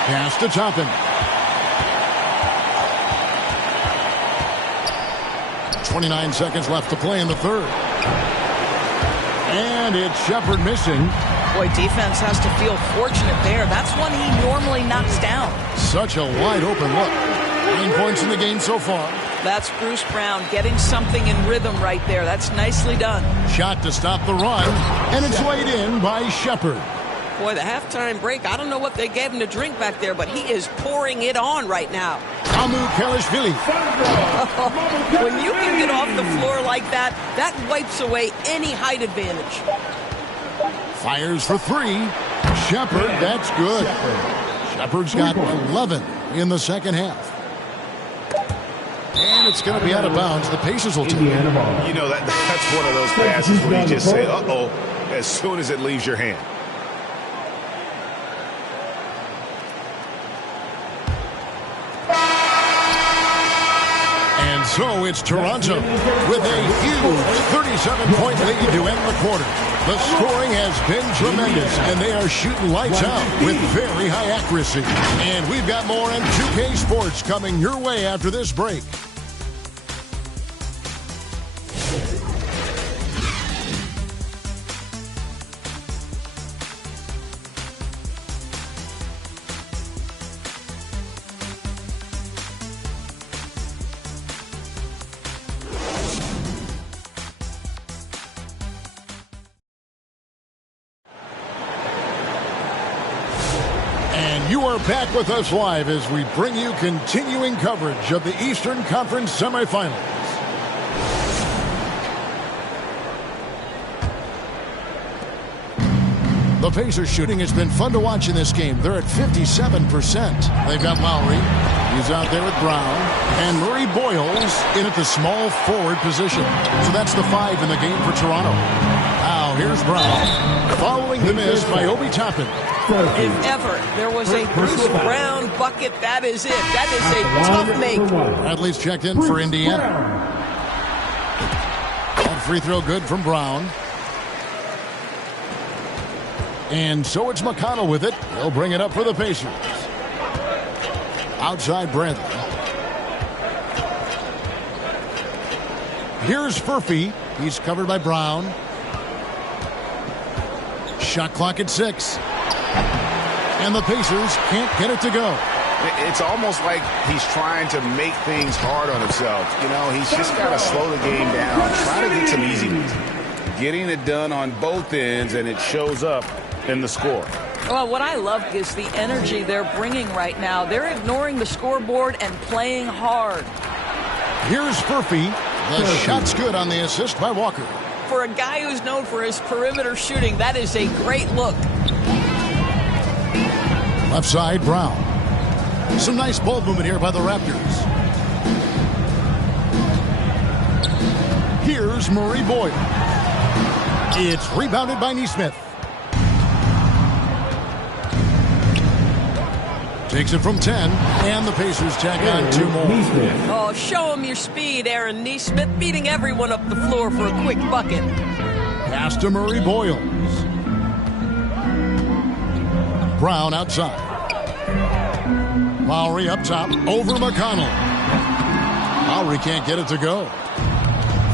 Pass to Toppin. 29 seconds left to play in the third. And it's Shepard missing. Boy, defense has to feel fortunate there. That's one he normally knocks down. Such a wide open look. 9 points in the game so far. That's Bruce Brown getting something in rhythm right there. That's nicely done. Shot to stop the run, and it's laid in by Shepard. Boy, the halftime break, I don't know what they gave him to drink back there, but he is pouring it on right now. Mamu Kelishvili. When you can get off the floor like that, that wipes away any height advantage. Fires for 3. Shepard, that's good. Shepard's got 11 in the second half. And it's going to be out of bounds. The Pacers will take it. You know, that's one of those passes where you just say, uh-oh, as soon as it leaves your hand. And so it's Toronto with a huge 37-point lead to end the quarter. The scoring has been tremendous, and they are shooting lights out with very high accuracy. And we've got more on 2K Sports coming your way after this break. You are back with us live as we bring you continuing coverage of the Eastern Conference semifinals. The Pacers shooting has been fun to watch in this game. They're at 57%. They've got Lowry. He's out there with Brown. And Murray Boyles in at the small forward position. So that's the 5 in the game for Toronto. Now here's Brown. Following the miss by Obi Toppin. If ever there was a Bruce Brown bucket, that is it. That is a tough make. Bradley's checked in for Indiana. That free throw good from Brown. And so it's McConnell with it. He'll bring it up for the Pacers. Outside Bradley. Here's Furphy. He's covered by Brown. Shot clock at 6. And the Pacers can't get it to go. It's almost like he's trying to make things hard on himself. You know, he's just got to slow the game down, try to get some easy ones. Getting it done on both ends, and it shows up in the score. Well, what I love is the energy they're bringing right now. They're ignoring the scoreboard and playing hard. Here's Furphy. The shot's good on the assist by Walker. For a guy who's known for his perimeter shooting, that is a great look. Left side, Brown. Some nice ball movement here by the Raptors. Here's Murray Boyle. It's rebounded by Nesmith. Takes it from 10, and the Pacers tag on 2 more. Oh, show him your speed, Aaron Nesmith, beating everyone up the floor for a quick bucket. Pass to Murray Boyles. Brown outside. Lowry up top, over McConnell. Lowry can't get it to go.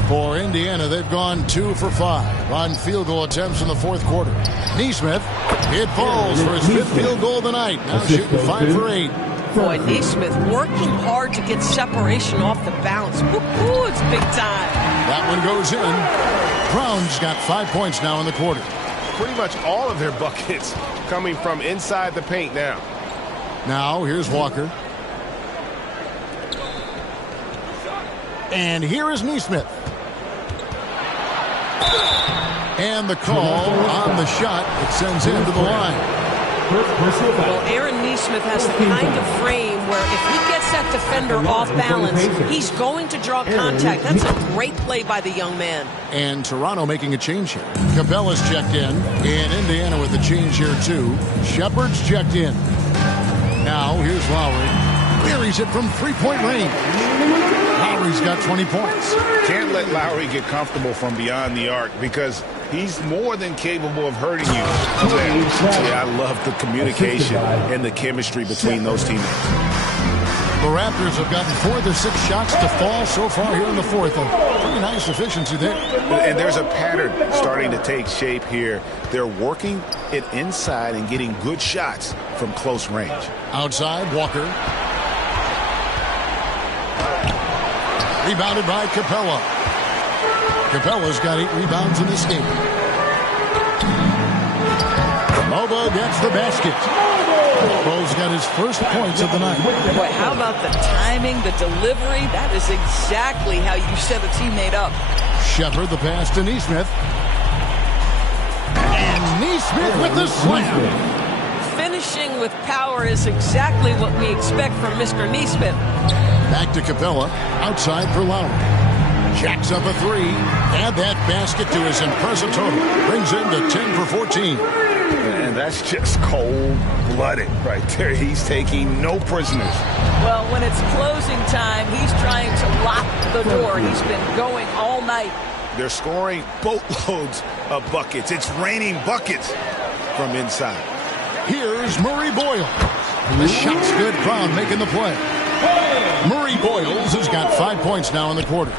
For Indiana, they've gone 2 for 5 on field goal attempts in the fourth quarter. Nesmith, it falls for his 5th field goal of the night. Now shooting 5 for 8. Boy, Nesmith working hard to get separation off the bounce. Woo-hoo, it's big time. That one goes in. Brown's got 5 points now in the quarter. Pretty much all of their buckets coming from inside the paint now. Now, here's Walker. And here is Nesmith. And the call on the shot, it sends him to the line. Well, Aaron Nesmith has the kind of frame where if he gets that defender off balance, he's going to draw contact. That's a great play by the young man. And Toronto making a change here. Capella's checked in. And Indiana with a change here, too. Shepard's checked in. Now, here's Lowry. Buries it from 3-point range. Lowry's got 20 points. Can't let Lowry get comfortable from beyond the arc because he's more than capable of hurting you. Yeah, I love the communication and the chemistry between those teammates. The Raptors have gotten 4 of their 6 shots to fall so far here in the fourth. A pretty nice efficiency there. And there's a pattern starting to take shape here. They're working it inside and getting good shots from close range. Outside, Walker. Rebounded by Capella. Capella's got 8 rebounds in this game. Mobo gets the basket. Mobo's got his first points of the night. Boy, how about the timing, the delivery? That is exactly how you set a teammate up. Shepard, the pass to Nesmith. And Nesmith with the slam. Finishing with power is exactly what we expect from Mr. Nesmith. Back to Capella, outside for Lowry. Jacks up a 3. Add that basket to his impressive total. Brings him to 10 for 14. And that's just cold-blooded right there. He's taking no prisoners. Well, when it's closing time, he's trying to lock the door. He's been going all night. They're scoring boatloads of buckets. It's raining buckets from inside. Here's Murray Boyle. The shot's good. Brown making the play. Murray Boyles has got 5 points now in the quarter.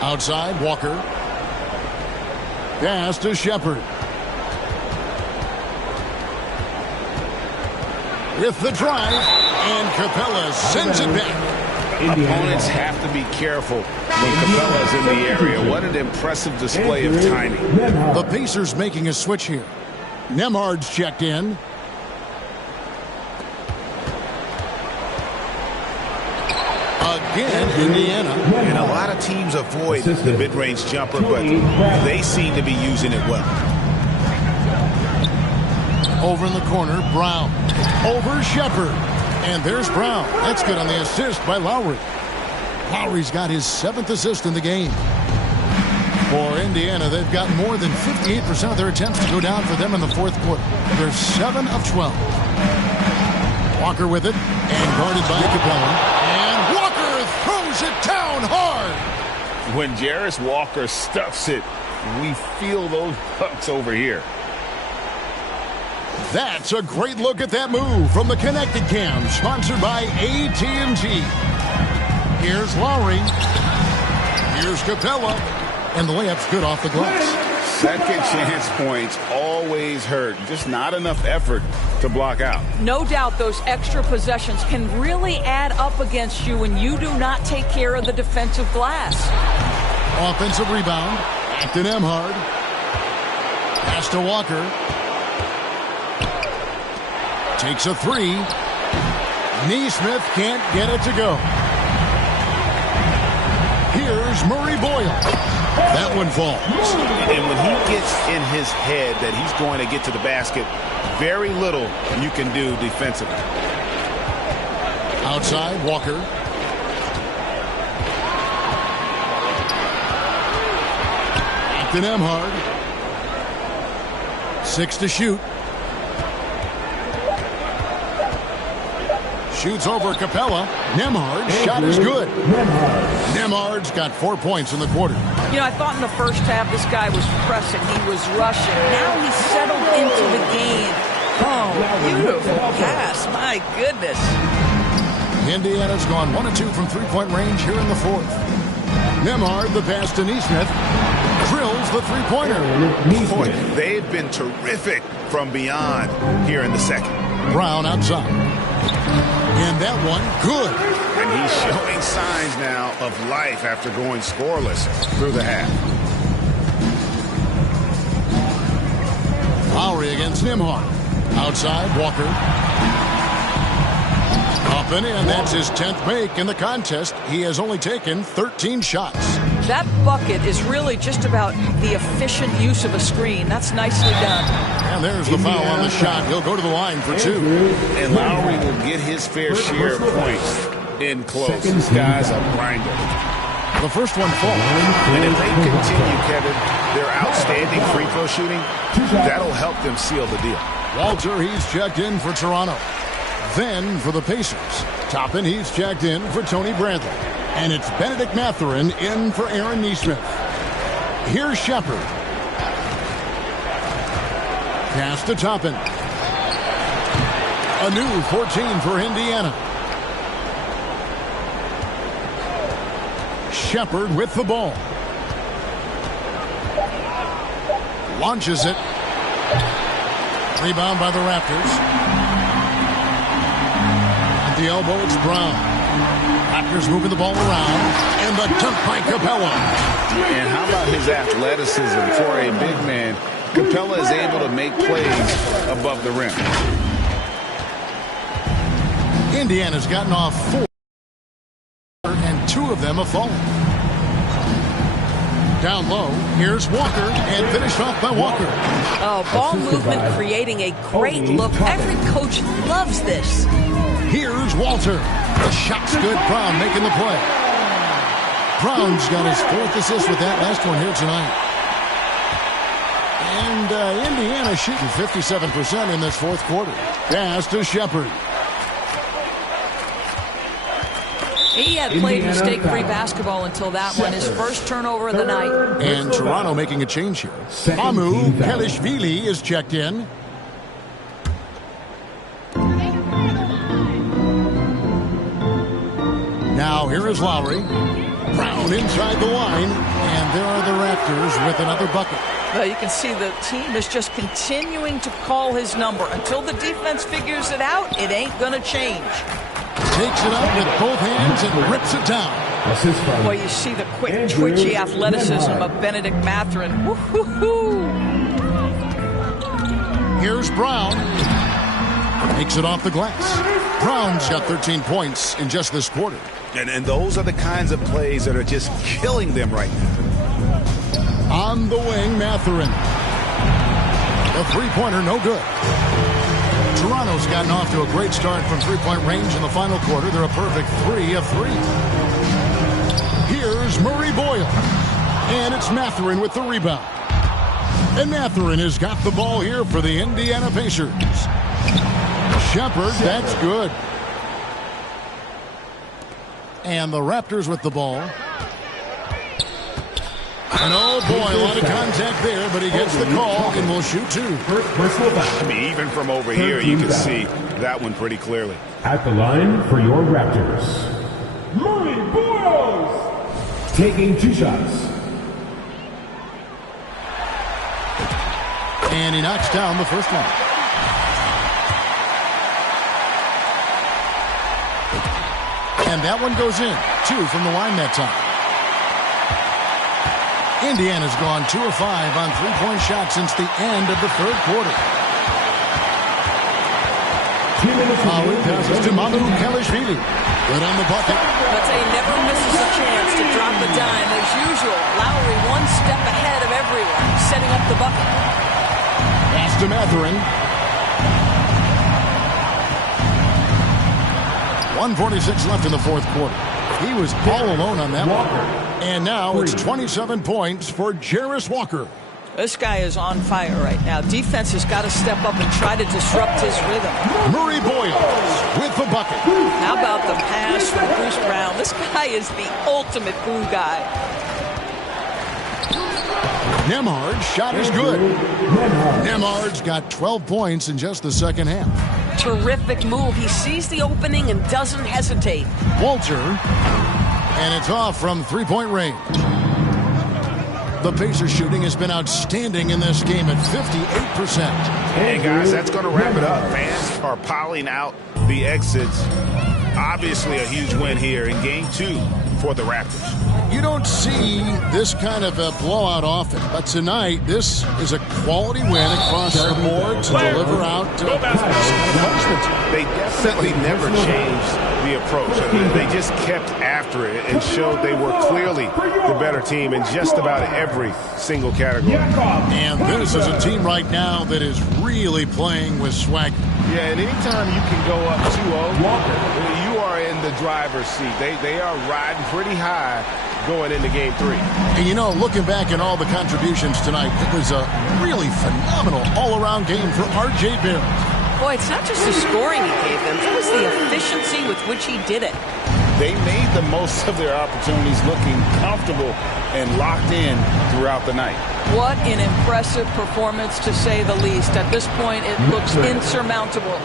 Outside, Walker. Pass to Shepard. With the drive, and Capella sends it back. Opponents have to be careful when Capella's in the area. What an impressive display of timing. The Pacers making a switch here. Nembhard's checked in. Again, Indiana. And a lot of teams avoid the mid-range jumper, but they seem to be using it well. Over in the corner, Brown. Over Shepard. And there's Brown. That's good on the assist by Lowry. Lowry's got his 7th assist in the game. For Indiana, they've got more than 58% of their attempts to go down for them in the fourth quarter. They're 7 of 12. Walker with it, and guarded by Capella. And Walker throws it down hard. When Jarris Walker stuffs it, we feel those bucks over here. That's a great look at that move from the Connected Cam, sponsored by AT&T. Here's Lowry. Here's Capella. And the layup's good off the glass. Second chance points always hurt. Just not enough effort to block out. No doubt those extra possessions can really add up against you when you do not take care of the defensive glass. Offensive rebound. Back to Nembhard. Pass to Walker. Takes a three. Neesmith can't get it to go. Here's Murray Boyle. That one falls. And when he gets in his head that he's going to get to the basket, very little you can do defensively. Outside, Walker. Back to Nembhard. 6 to shoot. Shoots over Capella. Nembhard's shot is good. Nembhard's got 4 points in the quarter. You know, I thought in the first half this guy was pressing. He was rushing. Now he's settled into the game. Oh, beautiful pass. My goodness. Indiana's gone 1 of 2 from three-point range here in the fourth. Nembhard, the pass to Neesmith. Drills the three-pointer. Boy, they've been terrific from beyond here in the second. Brown outside. And that one, good. And he's showing signs now of life after going scoreless through the half. Lowry against Nembhard. Outside, Walker. Up and in. That's his 10th make in the contest. He has only taken 13 shots. That bucket is really just about the efficient use of a screen. That's nicely done. And there's the foul on the shot. He'll go to the line for 2. And Lowry will get his fair share of points in close. This guy's a grinder. The first one falls. And if they continue, Kevin, their outstanding free throw shooting, that'll help them seal the deal. Walter, he's checked in for Toronto. Then for the Pacers. Toppin, he's checked in for Tony Bradley. And it's Benedict Mathurin in for Aaron Neesmith. Here's Shepard. Pass to Toppin. A new 14 for Indiana. Shepard with the ball. Launches it. Rebound by the Raptors. At the elbow, it's Brown. Raptors moving the ball around. And the dunk by Capella. And how about his athleticism for a big man? Capella is able to make plays above the rim. Indiana's gotten off 4. And 2 of them have fallen. Down low, here's Walker, and finished off by Walker. Oh, ball movement creating a great look. Every coach loves this. Here's Walter. The shot's good. Brown making the play. Brown's got his 4th assist with that last one here tonight. And Indiana shooting 57% in this 4th quarter. Pass to Shepard. He had played mistake-free basketball until that one, his first turnover of the night. And Toronto making a change here. Mamu Kelishvili is checked in. Now here is Lowry. Brown inside the line. And there are the Raptors with another bucket. Well, you can see the team is just continuing to call his number. Until the defense figures it out, it ain't going to change. Takes it up with both hands and rips it down. Boy, you see the quick, twitchy athleticism of Benedict Mathurin. Woo-hoo-hoo. Here's Brown. Takes it off the glass. Brown's got 13 points in just this quarter. And those are the kinds of plays that are just killing them right now. On the wing, Mathurin. The three-pointer, no good. Toronto's gotten off to a great start from three-point range in the final quarter. They're a perfect 3 of 3. Here's Murray Boyle. And it's Mathurin with the rebound. And Mathurin has got the ball here for the Indiana Pacers. Shepard, that's good. And the Raptors with the ball. And oh boy, a lot of contact there, but he gets the call and will shoot 2. I mean, even from over here, you can see that one pretty clearly. At the line for your Raptors, Murray Boyle, taking 2 shots. And he knocks down the first one. And that one goes in. 2 from the line that time. Indiana's gone 2 of 5 on three-point shots since the end of the third quarter. Foul passes to Mamu Kelishvili. Good on the bucket. I'll tell you, never misses a chance to drop a dime. As usual, Lowry one step ahead of everyone, setting up the bucket. Pass to Mathurin. 1:46 left in the fourth quarter. He was all alone on that one. And now it's 27 points for Jarris Walker. This guy is on fire right now. Defense has got to step up and try to disrupt his rhythm. Murray Boyles with the bucket. How about the pass from Bruce Brown? This guy is the ultimate glue guy. Nembhard's shot is good. Nembhard's got 12 points in just the second half. Terrific move. He sees the opening and doesn't hesitate. Walter, and it's off from three-point range. The Pacers shooting has been outstanding in this game at 58%. Hey, guys, that's going to wrap it up. Fans are piling out the exits. Obviously a huge win here in Game 2 for the Raptors. You don't see this kind of a blowout often, but tonight this is a quality win across the board to deliver out punishment. They definitely never changed the approach. They just kept after it and showed they were clearly the better team in just about every single category. And this is a team right now that is really playing with swagger. Yeah, and anytime you can go up 2-0, you are in the driver's seat. They are riding pretty high going into Game 3. And you know, looking back at all the contributions tonight, it was a really phenomenal all-around game for R.J. Barrett. Boy, it's not just the scoring he gave them. It was the efficiency with which he did it. They made the most of their opportunities, looking comfortable and locked in throughout the night. What an impressive performance, to say the least. At this point, it looks insurmountable.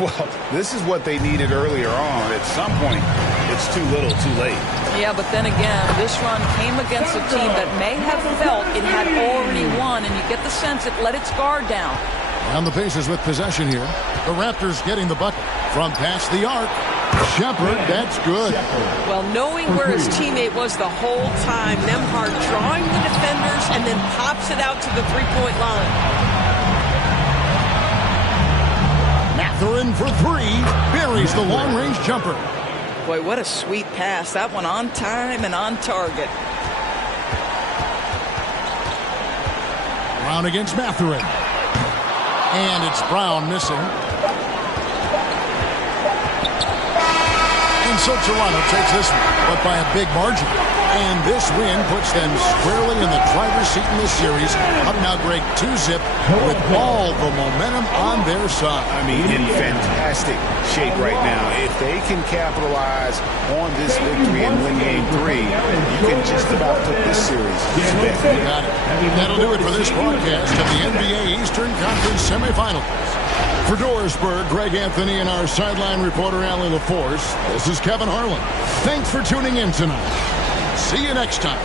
Well, this is what they needed earlier on. At some point, it's too little, too late. Yeah, but then again, this run came against a team that may have felt it had already won, and you get the sense it let its guard down. And the Pacers with possession here. The Raptors getting the bucket from past the arc. Shepard, that's good. Well, knowing where his teammate was the whole time, Nembhard drawing the defenders and then pops it out to the three-point line. Mathurin for 3, buries the long-range jumper. Boy, what a sweet pass. That one on time and on target. Brown against Mathurin. And it's Brown missing. And so Toronto takes this one, but by a big margin. And this win puts them squarely in the driver's seat in this series. Up now, Greg, 2-zip with all the momentum on their side. I mean, in fantastic shape right now. If they can capitalize on this victory and win Game 3, you can just about put this series to bed. Got it. That'll do it for this broadcast of the NBA Eastern Conference semifinals. For Dorisburg, Greg Anthony, and our sideline reporter, Allie LaForce, this is Kevin Harlan. Thanks for tuning in tonight. See you next time.